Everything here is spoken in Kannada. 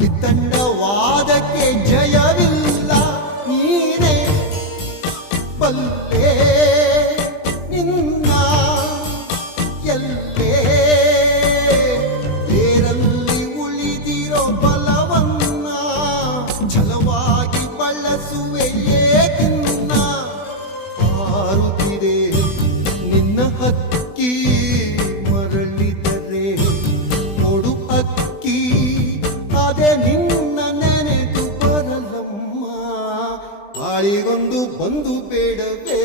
ವಿತಂಡವಾದಕ್ಕೆ ಜಯವಿಲ್ಲ ನೀನೇ ಬಲ್ಲೆ ನಿನ್ನ ಎಲ್ಲೇ ಬೇರಲ್ಲಿ ಉಳಿದಿರೋ ಬಲವನ್ನ ಛಲವಾಗಿ ಬಳಸುವೆಯೇ ತಿನ್ನ ಹಾರುತ್ತಿದೆ ನಿನ್ನ ಹಕ್ಕಿ ಮರಳಿದರೆ ನೋಡು ಅಕ್ಕಿ ಅದೇ ನಿನ್ನ ನೆನೆದು ಬರಲಮ್ಮ ಬಾಳಿಗೊಂದು ಬಂದು ಬೇಡವೇ